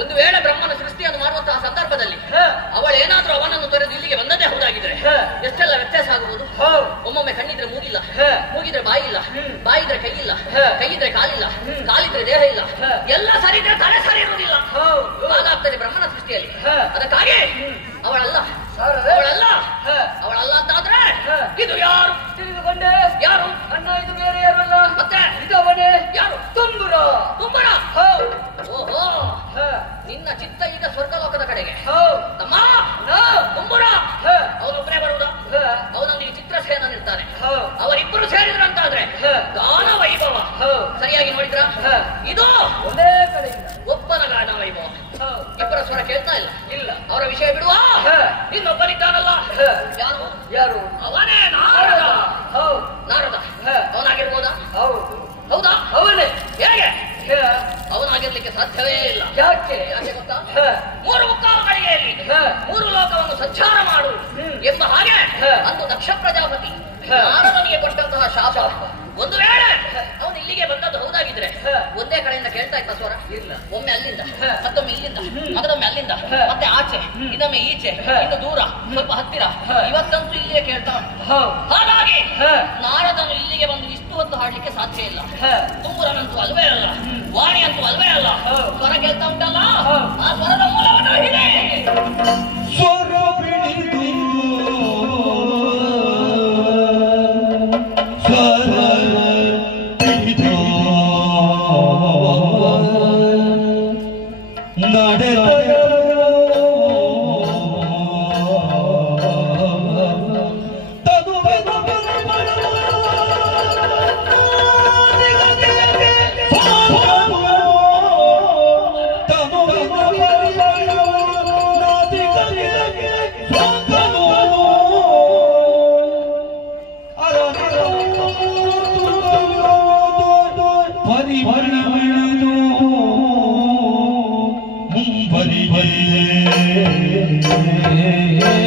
ಒಂದು ವೇಳೆ ಬ್ರಹ್ಮನ ಸೃಷ್ಟಿಯನ್ನು ಮಾಡುವಂತಹ ಸಂದರ್ಭದಲ್ಲಿ ಅವಳೇನಾದ್ರೂ ಅವನನ್ನು ತೊರೆದು ಇಲ್ಲಿಗೆ ಬಂದದೇ ಹೌದಾಗಿದ್ರೆ ಎಷ್ಟೆಲ್ಲ ವ್ಯತ್ಯಾಸ ಆಗಬಹುದು. ಒಮ್ಮೊಮ್ಮೆ ಕಣ್ಣಿದ್ರೆ ಮೂಗಿಲ್ಲ, ಮೂಗಿದ್ರೆ ಬಾಯಿ ಇಲ್ಲ, ಬಾಯಿದ್ರೆ ಕೈ ಇಲ್ಲ, ಕೈಯಿದ್ರೆ ಕಾಲಿಲ್ಲ, ಕಾಲಿದ್ರೆ ದೇಹ ಇಲ್ಲ, ಎಲ್ಲ ಸರಿ ಇದ್ರೆ ತಲೆ ಸರಿ ಇರುವುದಿಲ್ಲ. ಹಾಗಾಗ್ತದೆ ಬ್ರಹ್ಮನ ಸೃಷ್ಟಿಯಲ್ಲಿ. ಅದಕ್ಕಾಗಿ ಅವಳಲ್ಲ ಅವಳಲ್ಲ ಅವಳಲ್ಲ ಅಂತಾದ್ರೆ ಇದು ಯಾರು ತಿಳಿದುಕೊಂಡೆ? ಯಾರು ಅಣ್ಣ? ಇದು ಬೇರೆ ಯಾರು ಅಲ್ಲ, ಮತ್ತೆ ಇದು ಅವನೇ. ಯಾರು? ತುಂಬುರ. ತುಂಬುರ. ಓಹೋ, ನಿನ್ನ ಚಿತ್ತ ಈಗ ಸ್ವರ್ಗಲೋಕದ ಕಡೆಗೆ. ತಮ್ಮ ತುಂಬುರ ಅವನೊಬ್ಬನೇ ಬರುವುದ? ಅವನೊಂದಿಗೆ ಚಿತ್ರಸೇನನಿರ್ತಾನೆ. ಅವರಿಬ್ಬರು ಸೇರಿದ್ರು ಅಂತಾದ್ರೆ ಗಾನ ವೈಭವ. ಸರಿಯಾಗಿ ನೋಡಿದ್ರ? ಇದು ಒಂದೇ ಕಡೆಯಿಂದ ಒಬ್ಬನ ಗಾನ ವೈಭವ. ಇಬ್ಬರ ಸ್ವರ ಕೇಳ್ತಾ ಇಲ್ಲ. ಇಲ್ಲ, ಅವರ ವಿಷಯ ಬಿಡುವ. ಇನ್ನೊಬ್ಬನಿದ್ದಾನಲ್ಲ, ಯಾರು? ಯಾರು? ಅವನೇ ನಾರದ. ನಾರದ ಅವನಾಗಿರ್ಬೋದಾ? ಹೌದಾ? ಅವನೇ. ಹೇಗೆ? ಅವನಾಗಿರ್ಲಿಕ್ಕೆ ಸಾಧ್ಯವೇ ಇಲ್ಲ. ಯಾಕೆ? ಯಾಕೆ ಗೊತ್ತಾ? 3 ಮುಕ್ಕಾಲು ಗಳಿಗೆಯಲ್ಲಿ 3 ಲೋಕವನ್ನು ಸಂಚಾರ ಮಾಡು ಎಂಬ ಹಾಗೆ ಅಂದು ದಕ್ಷ ಪ್ರಜಾಪತಿ ನಾರದನಿಗೆ ಕೊಟ್ಟಂತಹ ಶಾಪ. ಒಂದು ವೇಳೆ ಅವನು ಇಲ್ಲಿಗೆ ಬಂದದ್ದು ಹೌದಾಗಿದ್ರೆ ಒಂದೇ ಕಡೆಯಿಂದ ಕೇಳ್ತಾ ಇದ್ದ ಸ್ವರ ಇಲ್ಲ. ಒಮ್ಮೆ ಅಲ್ಲಿಂದ, ಮತ್ತೊಮ್ಮೆ ಇಲ್ಲಿಂದ, ಮತ್ತೊಮ್ಮೆ ಅಲ್ಲಿಂದ, ಮತ್ತೆ ಆಚೆ, ಇನ್ನೊಮ್ಮೆ ಈಚೆ, ಇನ್ನು ದೂರ, ಸ್ವಲ್ಪ ಹತ್ತಿರ. ಇವತ್ತಂತೂ ಇಲ್ಲಿಯೇ ಕೇಳ್ತಾ. ಹಾಗಾಗಿ ನಾರದನು ಇಲ್ಲಿಗೆ ಬಂದು ಇಷ್ಟು ಹೊತ್ತು ಹಾಡ್ಲಿಕ್ಕೆ ಸಾಧ್ಯ ಇಲ್ಲ. ತುಂಬುರನಂತೂ ಅಲ್ವೇ ಅಲ್ಲ, ವಾಣಿ ಅಂತೂ ಅಲ್ವೇ ಅಲ್ಲ. ಸ್ವರ ಕೇಳ್ತಾ ಉಂಟಲ್ಲ, ಆ ಸ್ವರದ ಮೂಲವನ್ನು ಹಿಡಿ. ಸ್ವರ ಬಿಡಿದು Hare